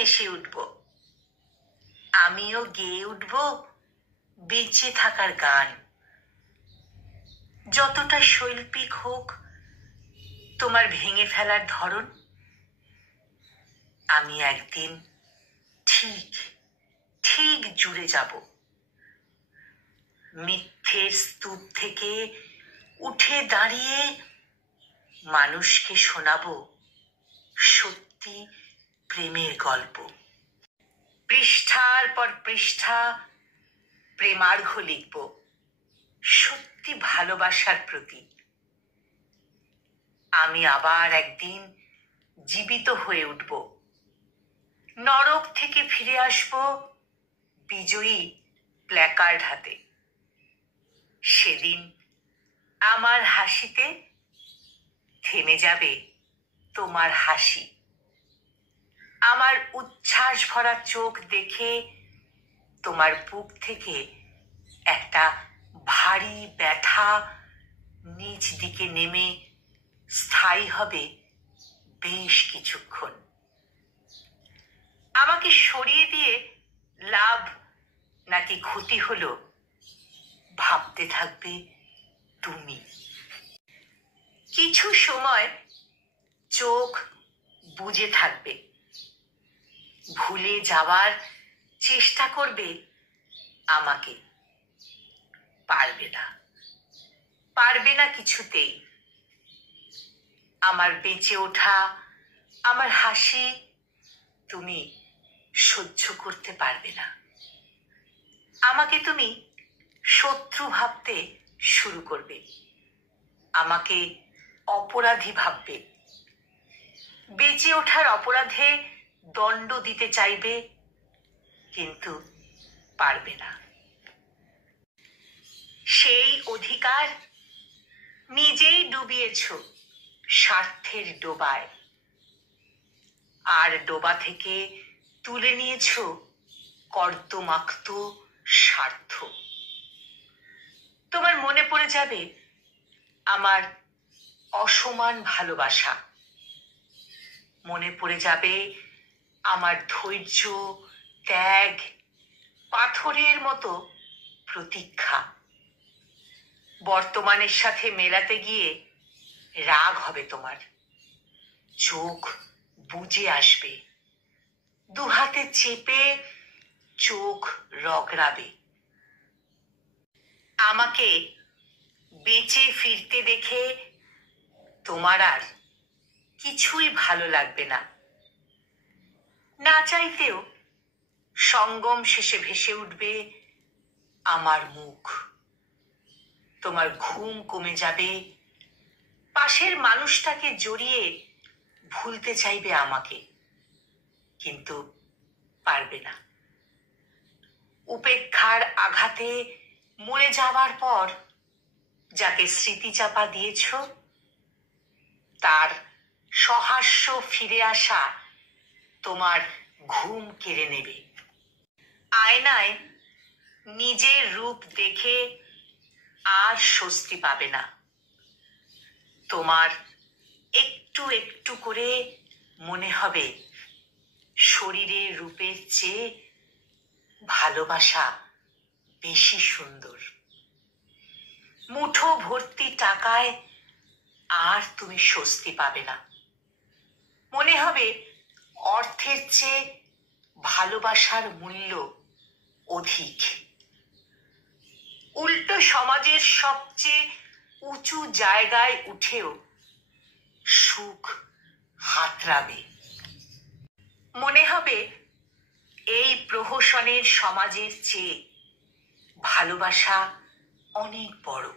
হেসে উঠব, আমিও গেয়ে উঠব বেঁচে থাকার গান। যতটা শৈল্পিক হোক তোমার ভেঙে ফেলার ধরন, আমি একদিন ঠিক ঠিক জুড়ে যাব। মিথ্যের স্তূপ থেকে উঠে দাঁড়িয়ে মানুষকে শোনাবো সত্যি প্রেমের গল্প। পৃষ্ঠার পর পৃষ্ঠা প্রেমার্ঘ লিখব, সত্যি ভালোবাসার প্রতি। আমি আবার একদিন জীবিত হয়ে উঠব, নরক থেকে ফিরে আসব বিজয়ী প্ল্যাকার্ড হাতে। সেদিন আমার হাসিতে থেমে যাবে তোমার হাসি। আমার উচ্ছ্বাস ভরা চোখ দেখে তোমার বুক থেকে একটা ভারী ব্যথা নিচ দিকে নেমে স্থায়ী হবে বেশ কিছুক্ষণ। আমাকে সরিয়ে দিয়ে লাভ নাকি ক্ষতি হলো ভাবতে থাকবে তুমি। কিছু সময় চোখ বুজে থাকবে, ভুলে যাওয়ার চেষ্টা করবে আমাকে। পারবে না কিছুতেই। আমার বেঁচে ওঠা, আমার হাসি তুমি সহ্য করতে পারবে না। আমাকে তুমি শত্রু ভাবতে শুরু করবে, আমাকে অপরাধী ভাববে। বেঁচে ওঠার অপরাধে দণ্ড দিতে চাইবে, কিন্তু পারবে না। সেই অধিকার নিজেই ডুবিয়েছ স্বার্থের ডোবায়, আর ডোবা থেকে তুলে নিয়েছ কর্দমাক্ত স্বার্থ। তোমার মনে পড়ে যাবে আমার অসমান ভালোবাসা, মনে পড়ে যাবে আমার ধৈর্য, ত্যাগ, পাথরের মতো প্রতীক্ষা। বর্তমানের সাথে মেলাতে গিয়ে রাগ হবে তোমার, চোখ বুজে আসবে, দুহাতে চেপে চোখ রগড়াবে। আমাকে বেঁচে ফিরতে দেখে তোমার আর কিছুই ভালো লাগবে না। না চাইতেও সঙ্গম শেষে ভেসে উঠবে আমার মুখ। তোমার ঘুম কমে যাবে, পাশের মানুষটাকে জড়িয়ে ভুলতে চাইবে আমাকে, কিন্তু পারবে না। উপেক্ষার আঘাতে মরে যাবার পর যাকে স্মৃতিচাপা দিয়েছ, তার সহাস্য ফিরে আসা তোমার ঘুম কেড়ে নেবে। আয়নায় নিজের রূপ দেখে আর স্বস্তি পাবে না। তোমার একটু একটু করে মনে হবে শরীরের রূপের চেয়ে ভালোবাসা বেশি সুন্দর। মুঠো ভর্তি টাকায় আর তুমি স্বস্তি পাবে না। মনে হবে অর্থের চেয়ে ভালোবাসার মূল্য অধিক। উল্টো সমাজের সবচেয়ে উঁচু জায়গায় উঠেও সুখ হাতড়াবে। মনে হবে এই প্রহসনের সমাজের চেয়ে ভালোবাসা অনেক বড়।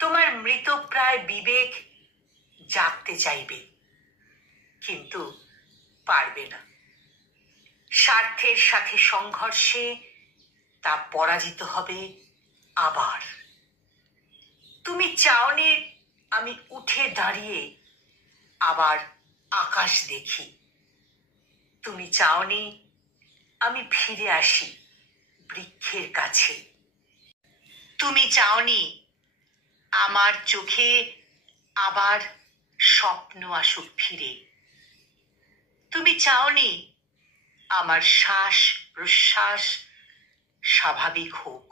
তোমার মৃতপ্রায় বিবেক জাগতে চাইবে, কিন্তু পারবে না। স্বার্থের সাথে সংঘর্ষে তা পরাজিত হবে আবার। তুমি চাওনি আমি উঠে দাঁড়িয়ে আবার আকাশ দেখি। তুমি চাওনি আমি ফিরে আসি বৃক্ষের কাছে। তুমি চাওনি আমার চোখে আবার স্বপ্ন আসুক ফিরে। তুমি চাওনি আমার শ্বাস প্রশ্বাস স্বাভাবিক হোক,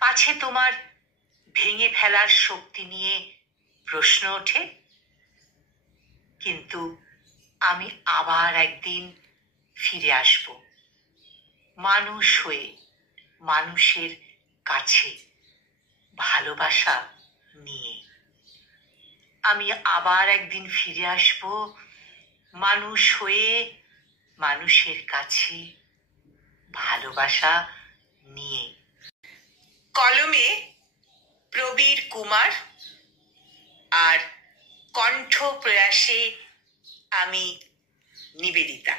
পাছে তোমার ভেঙে ফেলার শক্তি নিয়ে প্রশ্ন ওঠে। কিন্তু আমি আবার একদিন ফিরে আসব, মানুষ হয়ে, মানুষের কাছে, ভালোবাসা নিয়ে। আমি আবার একদিন ফিরে আসব, মানুষ হয়ে, মানুষের কাছে, ভালোবাসা নিয়ে। কলমে প্রবীর কুমার, আর কণ্ঠ প্রয়াসে আমি নিবেদিতা।